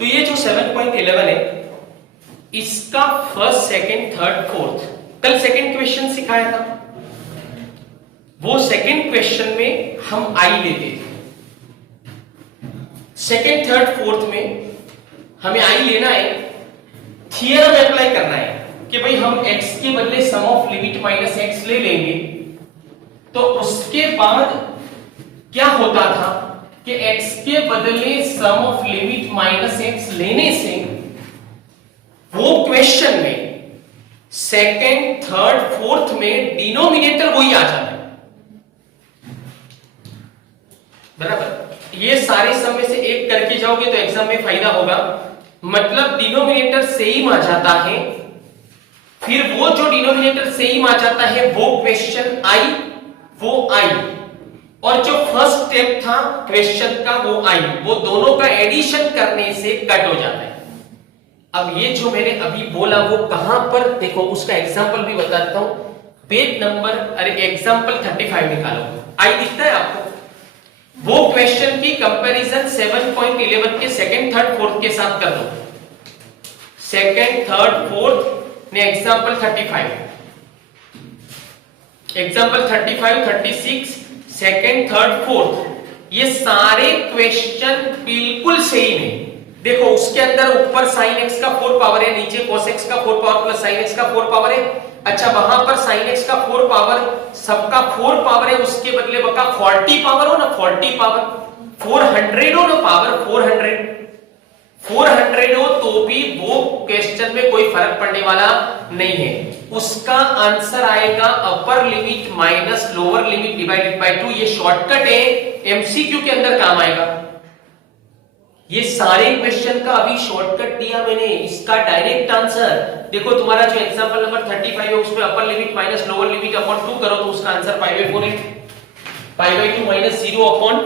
तो ये जो 7.11 है इसका फर्स्ट, सेकंड, थर्ड, फोर्थ, कल सेकंड क्वेश्चन सिखाया था, वो सेकंड क्वेश्चन में हम आई लेते थे। सेकंड, थर्ड, फोर्थ में हमें आई लेना है, थियरम अप्लाई करना है कि भाई हम x के बदले sum of limit minus x ले लेंगे, तो उसके बाद क्या होता था कि x के बदले sum of limit minus x लेने से वो क्वेश्चन में सेकंड, थर्ड, फोर्थ में डिनोमिनेटर वही आ जाता है, बराबर। ये सारे सम में से एक करके जाओगे तो एग्जाम में फायदा होगा, मतलब डिनोमिनेटर सेम आ जाता है, फिर वो जो डिनोमिनेटर सेम आ जाता है वो क्वेश्चन आई, वो आई, और जो फर्स्ट स्टेप था क्वेश्चन का वो आई, वो दोनों का एडिशन करने से कट हो जाता है। अब ये जो मैंने अभी बोला वो कहां पर, देखो उसका एग्जांपल भी बताता हूं, पेज नंबर, अरे एग्जांपल 35 निकालो, आई दिखता है आपको, वो क्वेश्चन की कंपैरिजन 7.11 के सेकंड, थर्ड, फोर्थ के साथ कर दो, सेकंड, थर्ड, फोर्थ ने example 35, example 35, 36, second, third, fourth, ये सारे क्वेश्चन बिल्कुल सेम है। देखो उसके अंदर ऊपर sin x का 4 पावर है, नीचे cos x का 4 पावर प्लस sin x का 4 पावर है। अच्छा वहां पर sin x का 4 पावर, सबका 4 पावर है, उसके बदले बका 40 पावर हो ना, 40 पावर, 400 हो ना, पावर 400 हो तो भी वो क्वेश्चन में कोई फर्क पड़ने वाला नहीं है। उसका आंसर आएगा अपर limit minus lower limit divided by 2। ये शॉर्टकट है, एमसीक्यू के अंदर काम आएगा। ये सारे क्वेश्चन का अभी शॉर्टकट दिया मैंने, इसका डायरेक्ट आंसर देखो, तुम्हारा जो एग्जांपल नंबर 35 है उसमें upper limit minus lower limit upon 2 करो तो उसका आंसर π/4 है, π/2 minus 0 upon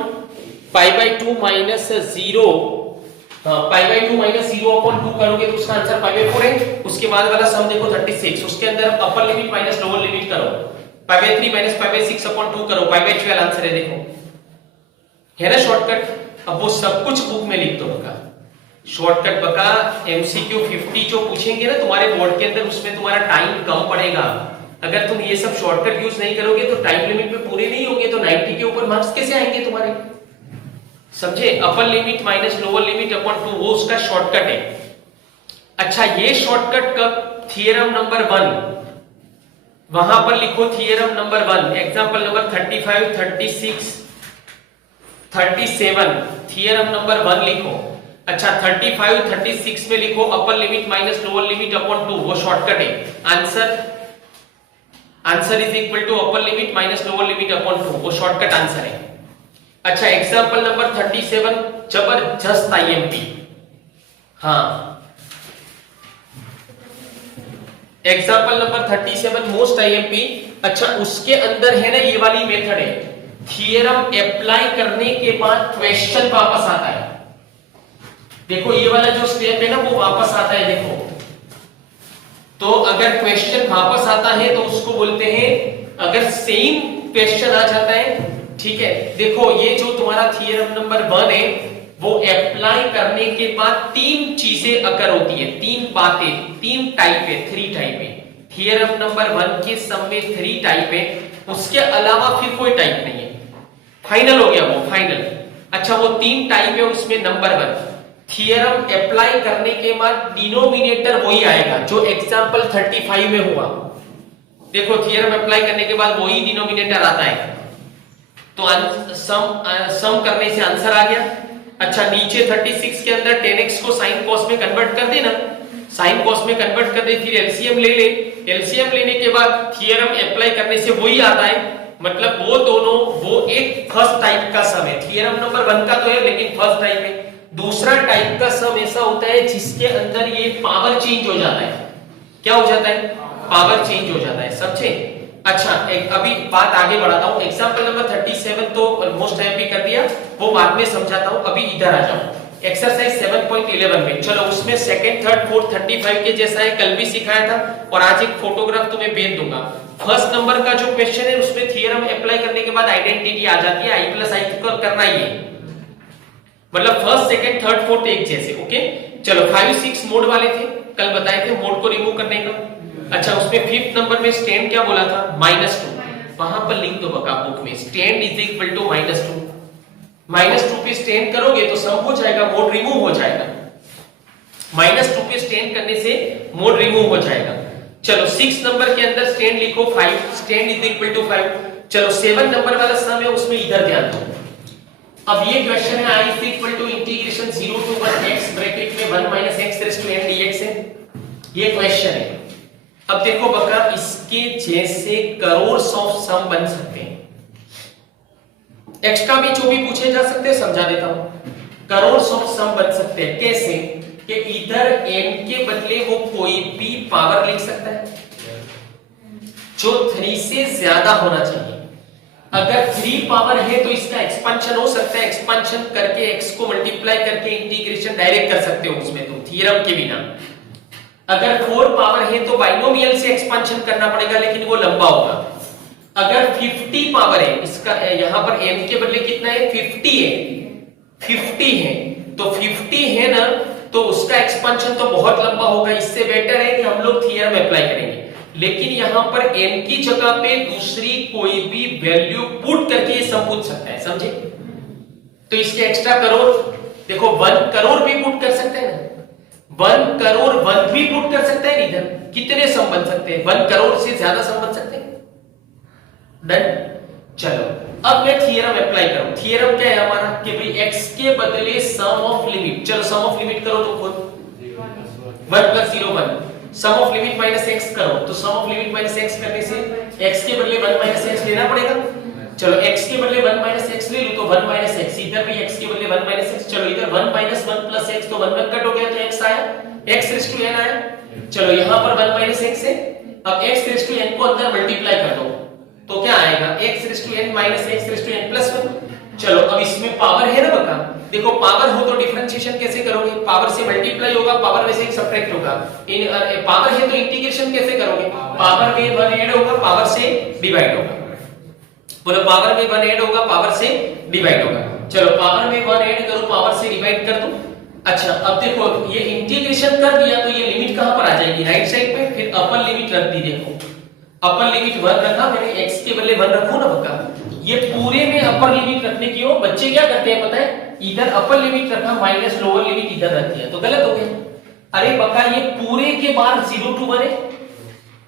π/2 minus 0, π/2 minus 0 upon 2 करोगे तो उसका आंसर π/4 है। उसके बाद वाला सम देखो 36, उसके अंदर अपर लिमिट माइनस लोअर लिमिट करो, π/3 माइनस π/6 अपॉन 2 करो, π/12 आंसर है, देखो है ना शॉर्टकट। अब वो सब कुछ बुक में लिख दो बका, शॉर्टकट बका, एमसीक्यू 50 जो पूछेंगे ना तुम्हारे बोर्ड के अंदर, उसमें तुम्हारा टाइम कम पड़ेगा। अगर तुम ये सब शॉर्टकट यूज नहीं करोगे तो टाइम लिमिट में पूरे नहीं होंगे, तो 90 के ऊपर मार्क्स कैसे आएंगे तुम्हारे, समझे। अपर limit minus lower limit upon 2 वो उसका शॉर्टकट है। अच्छा ये शॉर्टकट कब, थियरम नंबर 1, वहां पर लिखो theorem number 1, example number 35, 36, 37, theorem number 1 लिखो। अच्छा 35, 36 में लिखो upper limit minus lower limit upon 2, वो शॉर्टकट है। Answer is equal to upper limit minus lower limit upon 2, वो शॉर्टकट आंसर है। अच्छा एग्जांपल नंबर 37, जबरदस्त आईएमपी, हाँ एग्जांपल नंबर 37 मोस्ट आईएमपी। अच्छा उसके अंदर है ना ये वाली मेथड है, थियरम अप्लाई करने के बाद क्वेश्चन वापस आता है, देखो ये वाला जो स्टेप है ना वो वापस आता है, देखो तो अगर क्वेश्चन वापस आता है तो उसको बोलते हैं, अगर सेम क्वेश्चन आ जाता है, ठीक है। देखो ये जो तुम्हारा थियरम नंबर 1 है वो अप्लाई करने के बाद 3 चीजें अकर होती है, 3 बातें, 3 टाइप है, 3 टाइप है। थियरम नंबर 1 के सम में 3 टाइप है, उसके अलावा फिर कोई टाइप नहीं है, फाइनल हो गया वो, फाइनल। अच्छा वो 3 टाइप है, उसमें नंबर 1 थियरम अप्लाई करने के बाद डिनोमिनेटर वही आएगा जो एग्जांपल 35 में हुआ, देखो थियरम अप्लाई करने के बाद वही डिनोमिनेटर आता है, तो सम करने से आंसर आ गया। अच्छा नीचे 36 के अंदर 10x को sin cos में कन्वर्ट कर देना, sin cos में कन्वर्ट कर दे, फिर एलसीएम ले ले, एलसीएम लेने के बाद थियरम अप्लाई करने से वही आता है, मतलब वो दोनों, वो एक फर्स्ट टाइप का सम है, थियरम नंबर 1 का तो है लेकिन फर्स्ट टाइप है। दूसरा टाइप का सम ऐसा होता है जिसके अंदर ये पावर चेंज हो जाता है, क्या हो जाता है, पावर चेंज हो जाता है, समझे। अच्छा एक अभी बात आगे बढ़ाता हूं, एग्जांपल नंबर 37 तो ऑलमोस्ट एमपी कर दिया, वो बाद में समझाता हूं, अभी इधर आ जाओ एक्सरसाइज 7.11 में। चलो उसमें सेकंड, थर्ड, फोर्थ 35 के जैसा है, कल भी सिखाया था, और आज एक फोटोग्राफ तुम्हें भेज दूंगा। फर्स्ट नंबर का जो क्वेश्चन है उसमें थियरम अप्लाई करने के बाद आइडेंटिटी आ जाती है, i + i करना ही है, मतलब फर्स्ट सेकंड थर्ड फोर्थ एक जैसे। ओके चलो 5 6 मोड वाले थे, कल बताए थे मोड को रिमूव करने का। अच्छा उसमें फिफ्थ नंबर में स्टैंड क्या बोला था, -2। वहां पर लिख दो बका बुक में, स्टैंड इज इक्वल टू -2। -2 पे स्टैंड करोगे तो सम हो जाएगा, मोड रिमूव हो जाएगा। -2 पे स्टैंड करने से मोड रिमूव हो जाएगा। चलो 6 नंबर के अंदर स्टैंड लिखो 5, स्टैंड इज इक्वल टू 5। चलो 7 नंबर वाला सम है उसमें इधर ध्यान दो। अब ये क्वेश्चन है i is equal to integration 0 to 1 x bracket में 1 - x raised to n dx है, ये क्वेश्चन है। अब देखो बका इसके जैसे करोड़ ऑफ सम बन सकते हैं, एक्स्ट्रा भी जो भी पूछे जा सकते हैं, समझा देता हूं। करोड़ ऑफ सम बन सकते हैं कैसे कि इधर n के बदले वो कोई भी पावर लिख सकता है जो 3 से ज्यादा होना चाहिए। अगर 3 पावर है तो इसका एक्सपेंशन हो सकता है, एक्सपेंशन करके x को मल्टीप्लाई करके इंटीग्रेशन डायरेक्ट कर सकते हो उसमें तुम थ्योरम के बिना। अगर 4 पावर है तो बाइनोमियल से एक्सपेंशन करना पड़ेगा, लेकिन वो लंबा होगा। अगर 50 पावर है, इसका यहां पर m के बदले कितना है 50 है, 50 है तो 50 है ना, तो उसका एक्सपेंशन तो बहुत लंबा होगा। इससे बेटर है कि हम लोग थ्योरम अप्लाई करेंगे, लेकिन यहां पर n की जगह पे दूसरी कोई भी वैल्यू पुट करके ये सब पूछ सकता है, समझे? तो इसके एक्स्ट्रा करोड़ देखो 1 करोड़ भी पुट कर सकते हैं ना, 1 करोड़ 1 भी पुट कर सकते हैं। इधर कितने सम बन सकते हैं, 1 करोड़ से ज्यादा सम बन सकते हैं। डन। चलो अब मैं थ्योरम अप्लाई करूं। थ्योरम क्या है हमारा कि भाई x के बदले सम ऑफ लिमिट, चलो सम ऑफ लिमिट करो तो खुद 1 + 0 1, सम ऑफ लिमिट -x करो तो सम ऑफ लिमिट -x करने से x के बदले 1 - x लेना पड़ेगा। चलो x के बदले 1 - x ले लो तो 1 - x, इधर भी x के बदले 1 - x। चलो इधर 1 - 1 + x तो 1 कट हो गया तो x आया, x raised to n आया। चलो यहां पर 1 - x है, अब x raised to n को अंदर मल्टीप्लाई कर दो तो क्या आएगा x raised to n - x raised to n + 1। चलो अब इसमें पावर है ना बता, देखो पावर हो तो डिफरेंशिएशन कैसे करोगे, पावर से मल्टीप्लाई होगा, पावर में से सब्ट्रैक्ट होगा। इन पावर है तो इंटीग्रेशन कैसे करोगे, पावर में 1 ऐड होगा, पावर से डिवाइड होगा। बोलो पावर में 1 ऐड होगा, पावर से डिवाइड होगा। चलो पावर में 1 ऐड करो, पावर से डिवाइड कर दो। अच्छा अब देखो ये इंटीग्रेशन कर दिया तो ये लिमिट कहां पर आ जाएगी, राइट साइड पे। फिर अपर लिमिट रख दी, देखो अपर लिमिट 1 रखा मैंने, x के बदले 1 रखो ना बका। ये पूरे में अपर लिमिट रखने की हो बच्चे क्या करते हैं पता है, इधर अपर लिमिट रखा माइनस लोअर लिमिट इधर रख दिया तो गलत हो गया। अरे बका ये पूरे के बाद 0 to 1 है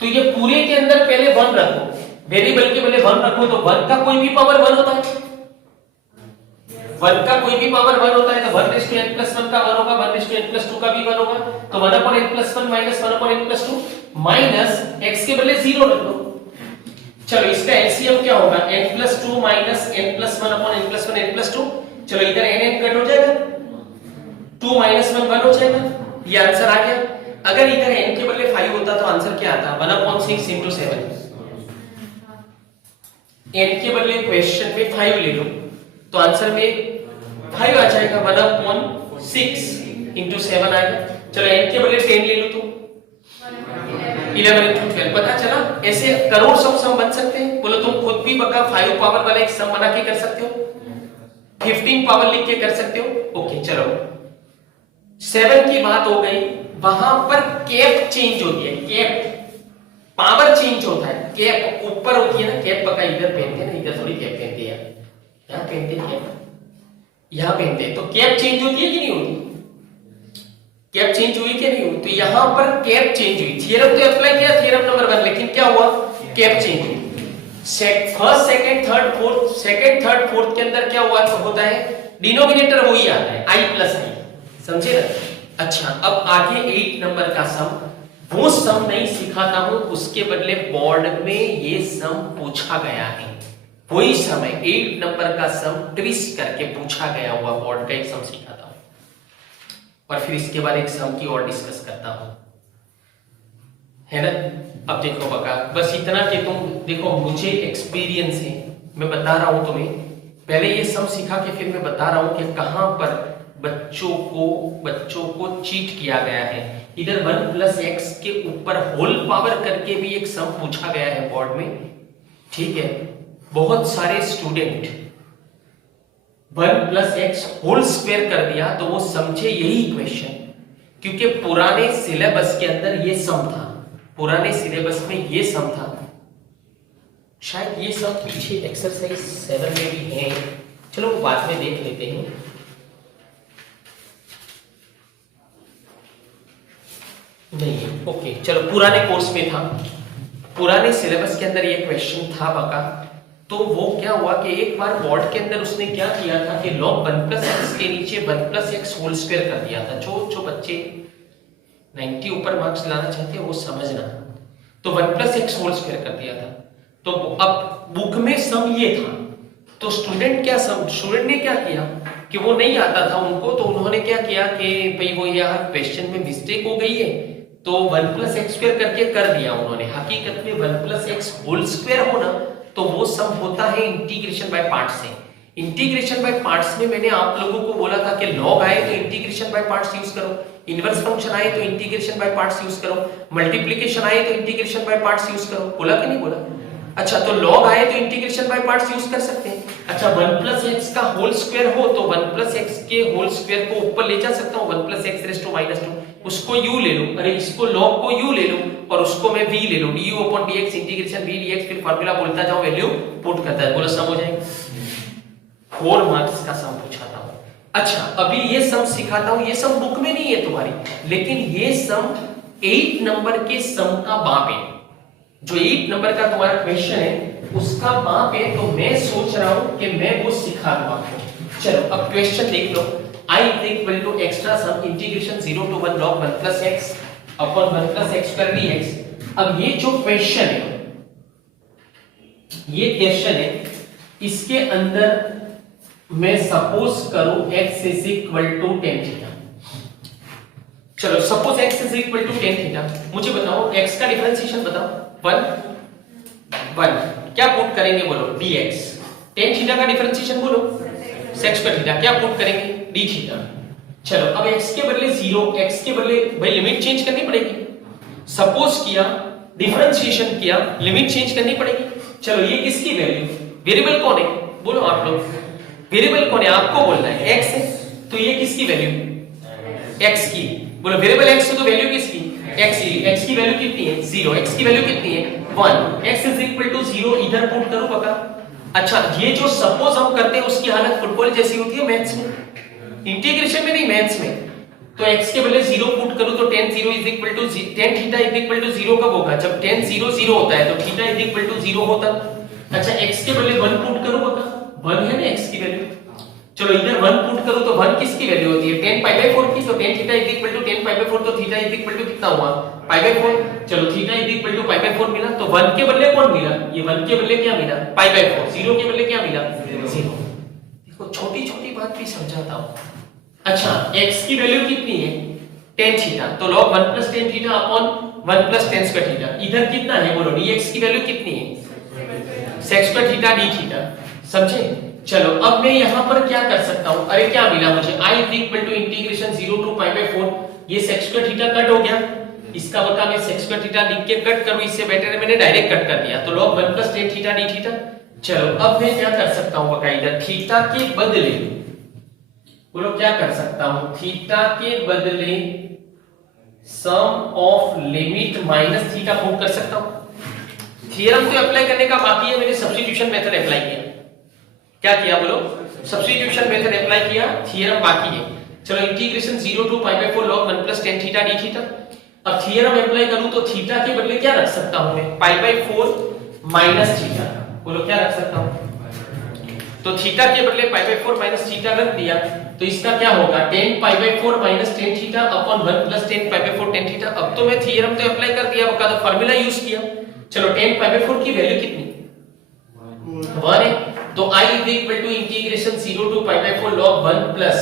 तो ये पूरे के अंदर पहले 1 रखो, वेरिएबल के बदले 1 रखो तो 1 का कोई भी पावर 1 होता है, 1 का कोई भी पावर 1 होता है तो 1 raised to n + 1 का 1 होगा, 1 raised to n + 2 का भी 1 होगा। तो 1/n + 1 - 1/n + 2 माइनस x के बदले 0 रख दो। चलो इसका एलसीएम क्या होगा, n + 2 - n + 1/n + 1 n + 2। चलो इधर n कट हो जाएगा, 2 - 1 1 हो जाएगा, ये आंसर आ गया। अगर इधर n के बदले 5 होता तो आंसर क्या आता, 1/6 × 7। n के बदले क्वेश्चन में 5 ले लो तो आंसर में 5 आ जाएगा, 1/6 × 7 आएगा। चलो n के बदले 10 ले लो तो 11 × 12 पता चला। ऐसे करोड़ सम बन सकते हैं। बोलो तुम खुद भी बका 5 पावर वाला एक सम बना के कर सकते हो, 15 पावर लिख के कर सकते हो। ओके चलो 7 की बात हो गई, वहां पर कैप चेंज होती है, कैप पावर चेंज होता है, कैप ऊपर होती है ना, कैप बका इधर पहनते हैं ना, इधर थोड़ी कैप पहनते हैं, यहां पहनते हैं, यहां पहनते हैं, तो कैप चेंज होती है कि नहीं होती, कैप चेंज हुई कि नहीं हुई, तो यहां पर कैप चेंज हुई। थ्योरम तो अप्लाई किया, थ्योरम नंबर 1, लेकिन क्या हुआ, कैप चेंज हुई। First second third fourth, second third fourth के अंदर क्या हुआ होता है, डिनोमिनेटर वही आता है i + i, समझे ना। अच्छा अब आगे 8 नंबर का सम, वो सम नहीं सिखाता हूं, उसके बदले बोर्ड में ये सम पूछा गया है, वही सम है 8 नंबर का सम ट्विस्ट करके पूछा गया हुआ बोर्ड का एक सम सिखाता हूं, और फिर इसके बाद एक सम की और डिस्कस करता हूं, है ना। अब देखो बका बस इतना कि तुम देखो मुझे एक्सपीरियंस है, मैं बता रहा हूं तुम्हें, पहले ये सम सिखा के फिर मैं बता रहा हूं कि कहां पर बच्चों को चीट किया गया है। इधर 1 + x के ऊपर होल पावर करके भी एक सम पूछा गया है बोर्ड में, ठीक है। बहुत सारे student 1 plus x whole square कर दिया तो वो समझे यही इक्वेशन, क्योंकि पुराने सिलेबस के अंदर ये सम था, पुराने सिलेबस में ये सम था। शायद ये सब पीछे एक्सरसाइज 7 में भी है, चलो वो बाद में देख लेते हैं। नहीं, ओके चलो, पुराने कोर्स में था, पुराने सिलेबस के अंदर ये क्वेश्चन था पक्का। तो वो क्या हुआ कि एक बार बोर्ड के अंदर उसने क्या किया था कि log 1 प्लस एक्स के नीचे 1 प्लस एक्स होल स्क्वायर कर दिया था। जो बच्चे 90 ऊपर मार्क्स लाना चाहते हैं वो समझना, तो 1 प्लस एक्स होल स्क्वायर कर दिया था। तो अब बुक में सम ये था, तो स्टूडेंट ने क्या किया कि वो नहीं आता था उनको, तो उन्होंने क्या किया कि भाई वो यहाँ क्वेश्चन में मिस्टेक हो गई है, तो 1 प्लस एक्स स्क्वायर करके कर दिया उन्होंने। हकीकत में 1 प्लस एक्स होल स्क्वायर होना तो वो सम होता है इंटीग्रेशन बाय पार्ट्स से। इंटीग्रेशन बाय पार्ट्स में मैंने आप लोगों को बोला था कि लॉग आए तो इंटीग्रेशन बाय पार्ट्स यूज करो, इनवर्स फंक्शन आए तो इंटीग्रेशन बाय पार्ट्स यूज करो, मल्टीप्लिकेशन आए तो इंटीग्रेशन बाय पार्ट्स यूज करो। बोला कि नहीं बोला? अच्छा, तो लॉग आए तो इंटीग्रेशन बाय पार्ट्स यूज कर सकते हैं। अच्छा, 1 प्लस एक्स का होल स्क्वायर हो तो 1 प्लस एक्स के होल स्क्वायर को ऊपर ले जा सकता हूं, 1 plus x raise to minus 2, उसको u ले लो, अरे इसको log को u ले लो और उसको मैं v ले लो, du upon dx integration v dx, फिर फार्मूला बोलता जाओ, वैल्यू पुट करता है। बोलो सम हो जाएगा। 4 मार्क्स का सम पूछाता हूं। अच्छा, अभी ये सम सिखाता हूं, ये सम बुक में नहीं है तुम्हारी, लेकिन ये सम 8 नंबर के सम का बाप है। जो 8 नंबर का तुम्हारा क्वेश्चन है उसका बाप है, तो मैं सोच रहा हूं कि मैं वो सिखा दूं आपको। चलो अब क्वेश्चन देख लो। I is equal to extra sum integration 0 to 1 log 1 plus x upon 1 plus x square dx। अब ये जो क्वेश्चन है, ये क्वेश्चन है, इसके अंदर मैं सपोज करूं x is equal to tan theta. चलो सपोज x is equal to tan theta, मुझे बताओ x का डिफरेंशिएशन बताओ। 1 क्या पुट करेंगे बोलो, dx। tan थीटा का डिफरेंशिएशन बोलो, sec स्क्वायर थीटा, क्या पुट करेंगे, d थीटा। चलो अब x के बदले 0, x के बदले भाई लिमिट चेंज करनी पड़ेगी। सपोज किया, डिफरेंशिएशन किया, लिमिट चेंज करनी पड़ेगी। चलो ये किसकी वैल्यू, वेरिएबल कौन है बोलो आप लोग, वेरिएबल कौन है आपको बोलना है, x है, तो ये किसकी वैल्यू, x की। बोलो वेरिएबल x है तो वैल्यू किसकी, x की। x की वैल्यू कितनी है, 0, x की वैल्यू कितनी है, 1। x इज इक्वल टू 0 इधर पुट करो पक्का। अच्छा, ये जो सपोज हम करते हैं उसकी हालत फुटबॉल जैसी होती है मैथ्स में, इंटीग्रेशन में नहीं मैथ्स में। तो x के बदले 0 पुट करूं तो tan 0 is equal to tan theta is equal to 0 कब होगा, जब tan 0 0 होता है तो थीटा इज इक्वल टू 0 होता। अच्छा, x के बदले 1 पुट करो पक्का, 1 है ना x की वैल्यू। चलो इधर 1 पुट करो तो 1 किसकी वैल्यू होती है, tan पाई बाय 4 की। तो tan theta is equal to tan pi by 4, तो थीटा इज इक्वल टू कितना हुआ, पाई बाय 4। चलो theta is equal to pi by 4 मिला, तो 1 के बदले कौन मिला, ये 1 के बदले क्या मिला, पाई बाय 4। 0 के बदले क्या मिला, 0। देखो छोटी-छोटी बात भी समझाता हूं। अच्छा, x की वैल्यू कितनी है, tan थीटा, तो log 1 plus tan theta upon 1 plus tan square theta. इधर कितना है बोलो, dx की वैल्यू कितनी है, sec square theta d theta. समझे? चलो अब मैं यहां पर क्या कर सकता हूं, अरे क्या मिला मुझे, I is equal to integration 0 to pi by 4। ये sec स्क्वायर थीटा कट हो गया, इसका बता मैं sec स्क्वायर थीटा लिख के कट करूं, इससे बेटर है मैंने डायरेक्ट कट कर दिया, तो log 1 plus tan theta d theta. चलो अब मैं क्या कर सकता हूं बकायदा, थीटा के बदले बोलो क्या कर सकता हूं, थीटा के बदले sum of limit minus theta put कर सकता हूं। थ्योरम को अप्लाई करने का बाकी है, मैंने सब्स्टिट्यूशन मेथड अप्लाई किया। क्या किया बोलो, सब्स्टिट्यूशन मेथड अप्लाई किया, थ्योरम बाकी है। चलो integration 0 to pi by 4 log 1 plus tan theta d theta. अब थ्योरम अप्लाई करूं तो थीटा के बदले क्या रख सकता हूं मैं, pi by 4 माइनस थीटा। बोलो क्या रख सकता हूं, तो थीटा के बदले pi by 4 माइनस थीटा रख दिया, तो इसका क्या होगा, tan pi by 4 minus tan theta upon 1 plus tan pi by 4 tan theta. अब तो मैं थ्योरम तो अप्लाई कर दिया, बका तो फार्मूला यूज किया। चलो tan pi by 4 की वैल्यू कितनी, 1 है, तो I is equal to integration 0 to pi by 4 log 1 plus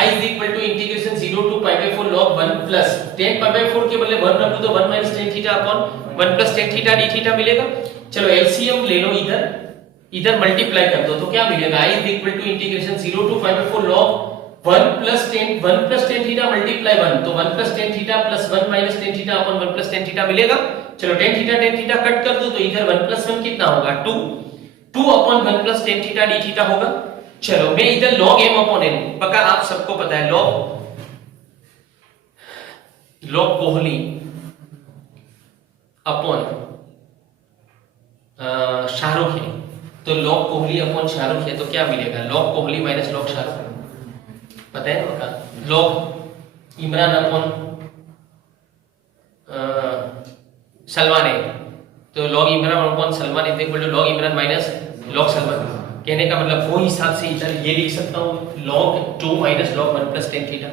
I is equal to integration 0 to pi by 4 log 1 plus tan pi by 4 के बदले 1 रख दो तो 1 minus tan theta upon 1 plus tan theta d theta मिलेगा। चलो LCM ले लो, इधर multiply कर दो तो क्या मिलेगा, I is equal to integration 0 to pi by 4 log 1 plus tan theta multiply 1, तो 1 plus tan theta plus 1 minus tan theta upon 1 plus tan theta मिलेगा। चलो tan थीटा कट कर दो तो इधर 1 plus 1 कितना होगा, 2 upon 1 plus tan theta d theta होगा। चलो मैं इधर log m अपॉन n, पक्का आप सबको पता है log कोहली अपॉन शाहरुख है, तो log कोहली अपॉन शाहरुख है तो क्या मिलेगा, log Kohli minus log Shahrukh, पता है ना पक्का। log इमरान अपॉन सलमान है, तो log Imran upon Salman is equal to log Imran minus log Salman. कहने का मतलब वो हिसाब से इधर ये लिख सकता हूँ log 2 minus log 1 plus tan theta.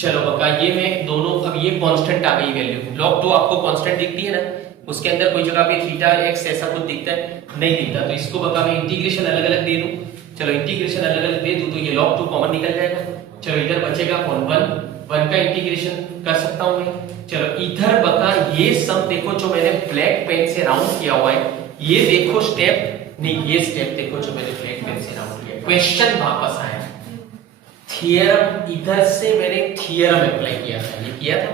चलो बका ये मैं दोनों, अब ये कांस्टेंट आ गई वैल्यू, log 2 आपको कांस्टेंट दिखती है ना, उसके अंदर कोई जगह पे थीटा x ऐसा कुछ दिखता है, नहीं दिखता, तो इसको बका मैं इंटीग्रेशन अलग अलग दे दूं। चलो इंटीग्रेशन अलग अलग दे दूं तो ये log 2 कॉमन निकल जाएगा। चलो इधर बचेगा कौन 1 का इंटीग्रेशन कर सकता हूं मैं। चलो इधर बका ये सब देखो जो मैंने ब्लैक पेन से राउंड किया हुआ है, ये देखो स्टेप, नहीं ये स्टेप देखो जो मैंने ब्लैक पेन से राउंड किया। क्वेश्चन वापस आया, थियरम इधर से मैंने थियरम अप्लाई किया था, ये किया था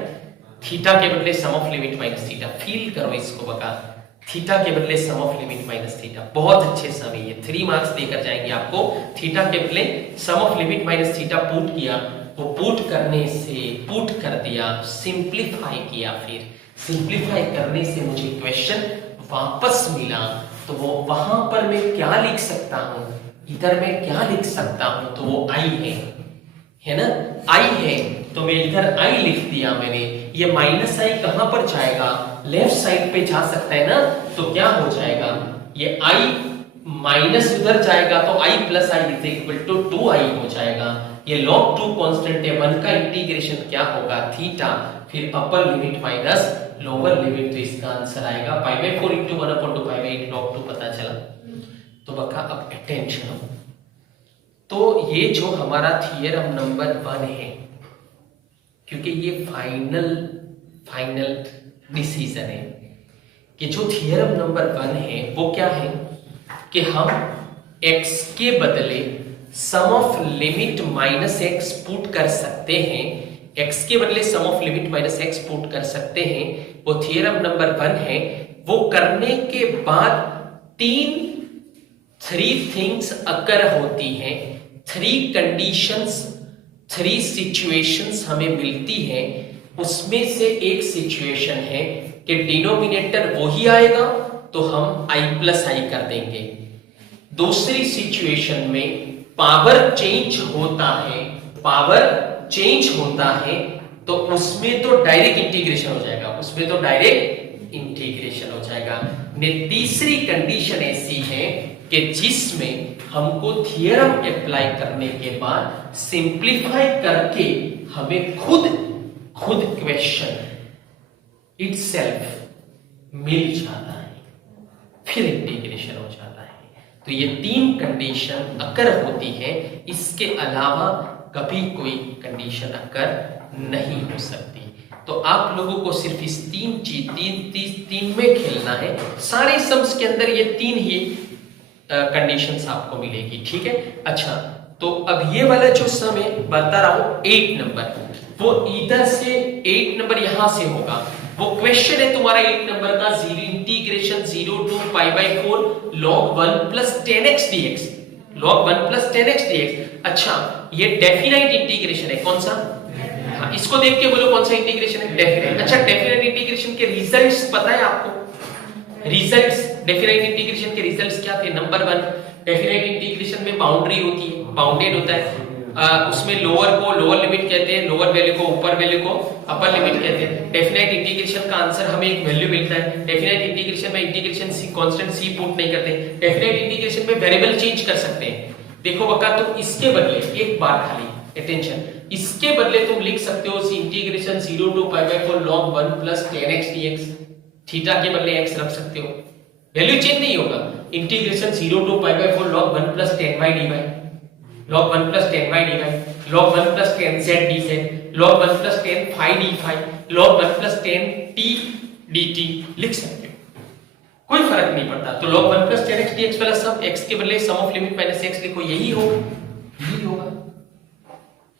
थीटा के बदले sum of limit minus theta, feel करो इसको बका, थीटा के बदले sum of limit minus theta, बहुत अच्छे सम है ये, 3 मार्क्स देकर जाएंगे आपको। थीटा के बदले sum of limit minus theta put किया, वो पुट करने से पुट कर दिया, सिंप्लीफाई किया, फिर सिंप्लीफाई करने से मुझे क्वेश्चन वापस मिला, तो वो वहां पर मैं क्या लिख सकता हूं, इधर मैं क्या लिख सकता हूं, तो वो आई है ना, आई है, तो मैं इधर आई लिख दिया मैंने। ये माइनस आई कहां पर जाएगा, लेफ्ट साइड पे जा सकता है ना, तो क्या हो जाएगा, ये आई माइनस उधर जाएगा तो I plus I is equal to 2i हो जाएगा। ये log 2 कांस्टेंट है, 1 का इंटीग्रेशन क्या होगा थीटा, फिर अपर लिमिट माइनस लोअर लिमिट, तो इसका आंसर आएगा π/4 * 1/2 log 2 पता चला। तो बका अब अटेंशन, तो ये जो हमारा थियरम नंबर 1 है, क्योंकि ये फाइनल डिसीजन है कि जो थियरम नंबर 1 है वो क्या है कि हम x के बदले sum of limit minus x put कर सकते हैं, x के बदले sum of limit minus x put कर सकते हैं, वो थियरम नंबर 1 है। वो करने के बाद 3 थिंग्स अकर होती हैं, 3 कंडीशंस, 3 सिचुएशंस हमें मिलती हैं। उसमें से एक सिचुएशन है कि डिनोमिनेटर वही आएगा तो हम i प्लस आई कर देंगे। दूसरी सिचुएशन में पावर चेंज होता है, पावर चेंज होता है तो उसमें तो डायरेक्ट इंटीग्रेशन हो जाएगा, उसमें तो डायरेक्ट इंटीग्रेशन हो जाएगा। ने तीसरी कंडीशन ऐसी है कि जिसमें हमको थियरम अप्लाई करने के बाद सिंप्लीफाई करके हमें खुद क्वेश्चन इटसेल्फ मिल जाता है, फिर इंटीग्रेशन हो जाता है। तो ये 3 कंडीशन अकर होती है, इसके अलावा कभी कोई कंडीशन अकर नहीं हो सकती। तो आप लोगों को सिर्फ इस 3 में खेलना है, सारे सम्स के अंदर ये 3 ही कंडीशंस आपको मिलेगी, ठीक है। अच्छा, तो अब ये वाला जो सम है बता रहा हूं 8 नंबर, वो इधर से 8 नंबर यहां से होगा। वो क्वेश्चन है तुम्हारा 8 नंबर का, integration 0 to π/4 log 1 plus 10x dx, log 1 plus 10x dx। अच्छा, ये डेफिनाइट इंटीग्रेशन है, कौन सा, हाँ, इसको देख के बोलो कौन सा इंटीग्रेशन है, डेफिनाइट। अच्छा, डेफिनाइट इंटीग्रेशन के रिजल्ट्स पता है आपको, रिजल्ट्स डेफिनाइट इंटीग्रेशन के रिजल्ट्स क्या थे। नंबर 1, डेफिनाइट इंटीग्रेशन में बाउंड्री होती है, बाउंडेड होता है, उसमें लोअर को लोअर लिमिट कहते हैं, लोअर वैल्यू को ऊपर वैल्यू को अपर लिमिट कहते हैं। डेफिनाइट इंटीग्रेशन का आंसर हमें एक वैल्यू मिलता है। डेफिनाइट इंटीग्रेशन में इंटीग्रेशन सी कांस्टेंट सी पुट नहीं करते। डेफिनाइट इंटीग्रेशन में वेरिएबल चेंज कर सकते हैं। देखो बका, तो इसके बदले एक बार खाली अटेंशन, इसके बदले तुम लिख सकते हो integration 0 to π/4 log 1 plus 10x dx, theta के बदले x रख सकते हो, वैल्यू चेंज नहीं होगा। Integration 0 to π/4 log 1 plus 10y dy, log 1 plus 10y dy, log 1 plus 10z dz, log 1 plus 10 phi d phi, log 1 plus 10 t dt लिख सकते हो, कोई फर्क नहीं पड़ता। तो log 1 plus 10x dx वाला सम, x के बदले sum of limit minus x लिखो, यही होगा, यही होगा,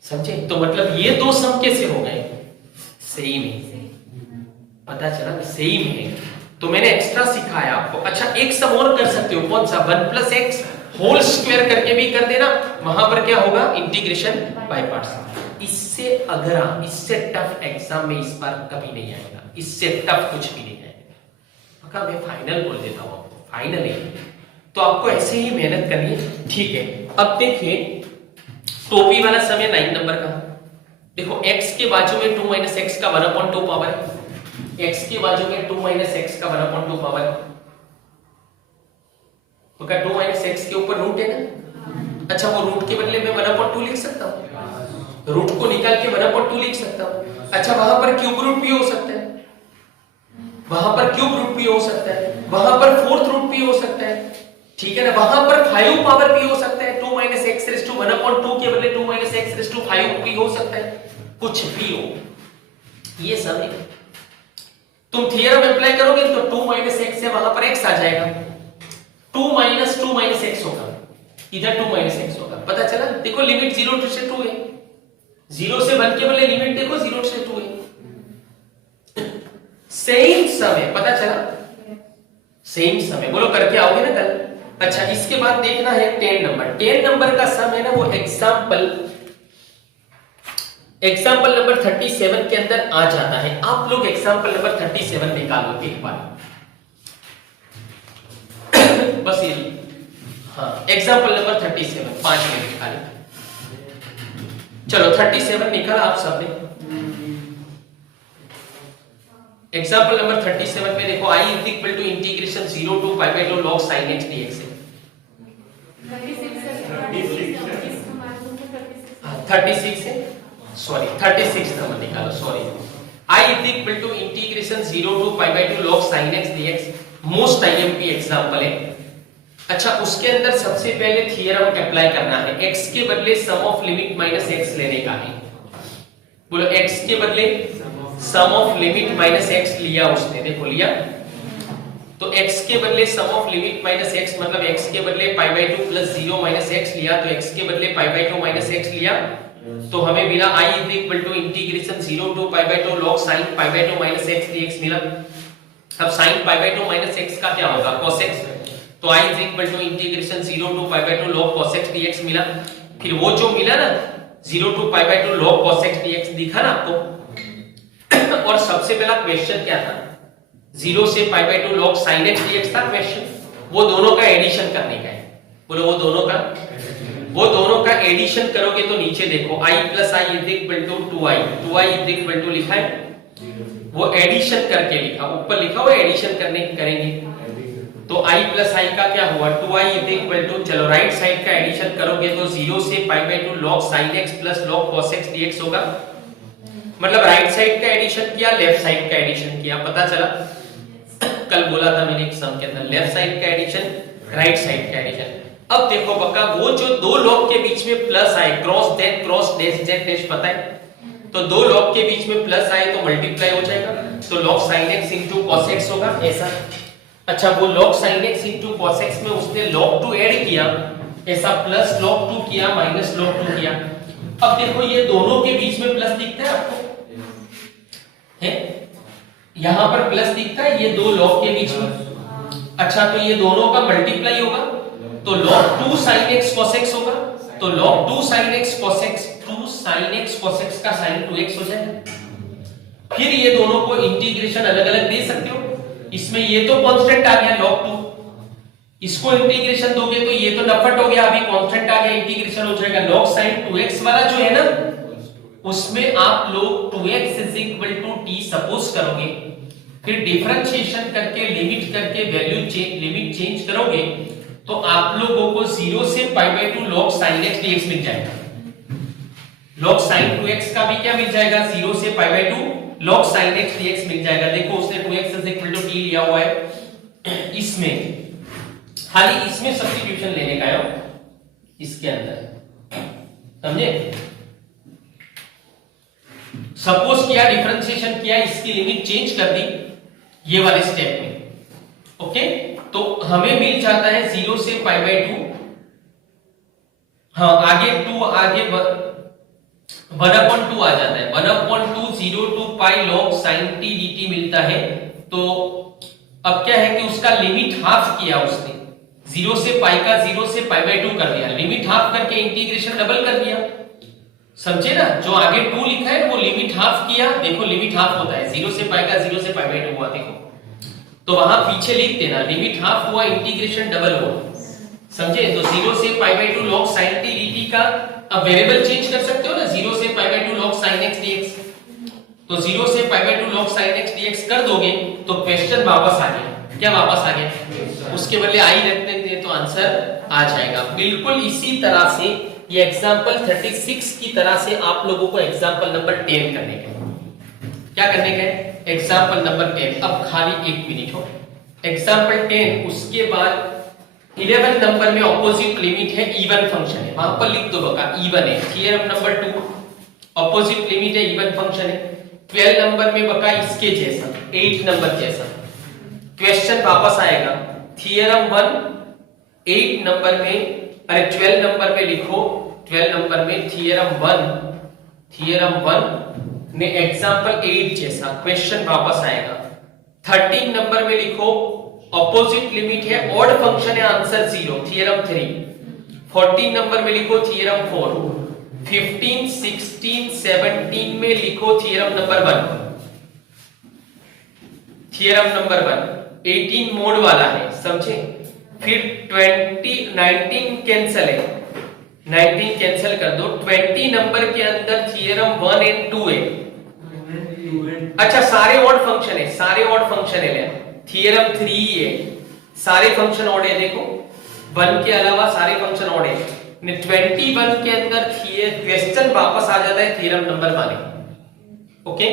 समझे। तो मतलब ये 2 सम कैसे हो गए, सेम है, पता चला सेम है। तो मैंने एक्स्ट्रा सिखाया आपको। अच्छा, एक सम और कर सकते हो, कौन सा, 1 plus x होल स्क्वायर करके भी कर देना, वहां पर क्या होगा, इंटीग्रेशन बाय पार्ट्स। इससे अगरा, इससे टफ एग्जाम में इस बार कभी नहीं आएगा, इससे टफ कुछ भी नहीं आएगा। पक्का मैं फाइनल बोल देता हूं आपको, फाइनल है। तो आपको ऐसे ही मेहनत करनी है, ठीक है। अब देखिए टोपी वाला समय 9 नंबर का, देखो x के बाजू में 2 - x का 1/2 पावर है, x के बाजू में 2 - x का 1/2 पावर है, तो क्या 2 - x के ऊपर रूट है ना। अच्छा वो रूट के बदले में 1/2 लिख सकता हूं, रूट को निकाल के 1/2 लिख सकता हूं। अच्छा वहां पर क्यूब रूट भी हो सकता है, वहां पर क्यूब रूट भी हो सकता है, वहां पर फोर्थ रूट भी हो सकता है, ठीक है ना, वहां पर 5 पावर भी हो सकता है, 2 - x 1/2 के बदले 2 - x 5 भी हो सकता है, कुछ भी हो। ये सब है, तुम थ्योरम अप्लाई करोगे तो 2 - x से वहां पर x आ जाएगा, 2 - x होगा, इधर 2 - x होगा, पता चला। देखो लिमिट 0 से 2 है, 0 से 1 के बदले लिमिट देखो 0 से 2 है, सेम समय, पता चला, सेम समय। बोलो करके आओगे ना कल। अच्छा इसके बाद देखना है 10 नंबर, 10 नंबर का सम है ना वो एग्जाम्पल नंबर 37 के अंदर आ जाता है। आप लोग एग्जाम्पल नंबर 37 निकालो एक बार बस ये, हाँ एग्जाम्पल नंबर 37 5 मिनट निकाले। चलो 37 निकाला आप सबने। एग्जाम्पल नंबर 37 में देखो i is equal to integration 0 to pi by 2 log sin x dx है। 36 है, सॉरी 36 नंबर निकालो, sorry. i is equal to integration 0 to pi by 2 log sin x dx, most IMP example है। अच्छा उसके अंदर सबसे पहले थ्योरम अप्लाई करना है, x के बदले sum of limit minus x लेने का है। बोलो x के बदले sum of limit minus x लिया उसने, देखो लिया, तो x के बदले sum of limit minus x मतलब x के बदले पाई बाय 2 प्लस 0 माइनस x लिया, तो x के बदले पाई बाय 2 माइनस x लिया, तो हमें मिला i is equal to integration 0 to pi by 2 log sin pi by 2 minus x dx मिला। अब sin pi by 2 minus x का क्या होगा, cos x, तो i is equal to integration 0 to pi by 2 log cos x dx मिला। फिर वो जो मिला ना 0 to pi by 2 log cos x dx दिखा ना आपको और सबसे पहला क्वेश्चन क्या था, 0 से पाई by 2 log sin x dx था क्वेश्चन, वो दोनों का एडिशन करने का है। बोलो वो दोनों का एडिशन करोगे तो नीचे देखो i plus i is equal to 2i is equal to लिखा है, वो एडिशन करके लिखा, ऊपर लिखा हुआ एडिशन करेंगे, तो i प्लस i का क्या हुआ 2i इज इक्वल टू, चलो राइट साइड का एडिशन करोगे तो 0 से पाई by 2 log sin x plus log cos x dx होगा। मतलब राइट साइड का एडिशन किया, लेफ्ट साइड का एडिशन किया, पता चला। कल बोला था मैंने एक सम के अंदर, लेफ्ट साइड का एडिशन, राइट साइड का एडिशन। अब देखो बक्का वो जो दो लॉग के बीच में प्लस आए, क्रॉस डैश डैश पता है, तो दो लॉग के बीच में प्लस आए तो मल्टीप्लाई हो जाएगा, तो log sin x into cos x होगा ऐसा। अच्छा वो log sin x into cos x में उसने log 2 ऐड किया, ऐसा प्लस log 2 किया माइनस log 2 किया। अब देखो ये दोनों के बीच में प्लस दिखता है आपको, है यहां पर प्लस दिखता है, ये दो log के बीच में। अच्छा तो ये दोनों का मल्टीप्लाई होगा तो log 2 sin x cos x होगा, तो log 2 sin x cos x, 2 sin x cos x का sin 2x हो जाएगा। फिर ये दोनों को इंटीग्रेशन अलग अलग दे सकते हो, इसमें ये तो कांस्टेंट आ गया log 2, इसको इंटीग्रेशन दोगे तो ये तो नफट हो गया, अभी कांस्टेंट आ गया, इंटीग्रेशन हो जाएगा log sin 2x वाला जो है ना, उसमें आप लोग 2x is equal to t suppose करोगे, फिर डिफरेंशिएशन करके लिमिट करके लिमिट चेंज करोगे तो आप लोगों को 0 से पाई by 2 log sin x dx मिल जाएगा। log sin 2x का भी क्या मिल जाएगा, 0 से पाई by 2 log sin x dx मिल जाएगा। देखो उसने 2x is equal to t लिया हुआ है, इसमें खाली इसमें सब्स्टिट्यूशन लेने का है, इसके अंदर समझे। सपोज किया, डिफरेंशिएशन किया, इसकी लिमिट चेंज कर दी ये वाले स्टेप में, ओके। तो हमें मिल जाता है 0 से पाई बाय 2, हाँ आगे 2 आगे 1/2 आ जाता है, 1/2 0 to pi log sin t dt मिलता है। तो अब क्या है कि उसका लिमिट हाफ किया उसने, 0 से पाई का 0 से पाई बाय 2 कर दिया, लिमिट हाफ करके इंटीग्रेशन डबल कर दिया, समझे ना? जो आगे 2 लिखा है वो लिमिट हाफ किया, देखो लिमिट हाफ होता है 0 से पाई का 0 से पाई बाय 2 हुआ, देखो तो वहां पीछे लिख देना लिमिट हाफ हुआ इंटीग्रेशन डबल हुआ, समझे? तो 0 से पाई by 2 log sin t dt का अब वेरिएबल चेंज कर सकते हो ना, 0 से पाई by 2 log sin x dx, तो 0 से पाई by 2 log sin x dx कर दोगे तो क्वेश्चन वापस आ गया, क्या वापस आ गया? उसके बदले आई रख देते तो आंसर आ जाएगा। बिल्कुल इसी तरह से ये एग्जांपल 36 की तरह से आप लोगों को एग्जांपल नंबर 10 करने का, क्या करने का है? Example number 10। अब खाली 1 मिनट हो, एग्जांपल 10 उसके बाद 11 नंबर में ऑपोजिट लिमिट है, इवन फंक्शन है, वहां पर लिख दो बका इवन है। थियरम नंबर 2 ऑपोजिट लिमिट है, इवन फंक्शन है। 12 नंबर में बका इसके जैसा, 8 नंबर जैसा क्वेश्चन वापस आएगा। थियरम 1 8 नंबर में, अरे 12 नंबर में लिखो, 12 नंबर में थियरम 1 में एग्जांपल 8 जैसा क्वेश्चन वापस आएगा। 13 नंबर में लिखो ऑपोजिट लिमिट है, ऑड फंक्शन है, आंसर 0, थियरम 3। 14 नंबर में लिखो थियरम 4। 15 16 17 में लिखो theorem number 1, theorem number 1। 18 mode वाला है, समझे? फिर 20 19 कैंसिल है, 19 कैंसिल कर दो। 20 नंबर के अंदर थियरम 1 एंड 2 है, अच्छा सारे ऑड फंक्शन है, सारे ऑड फंक्शन है, थियरम 3 है, सारे फंक्शन ऑड है, देखो 1 के अलावा सारे फंक्शन ऑड है। 21 के अंदर क्वेश्चन वापस आ जाता है थियरम नंबर 1, ओके।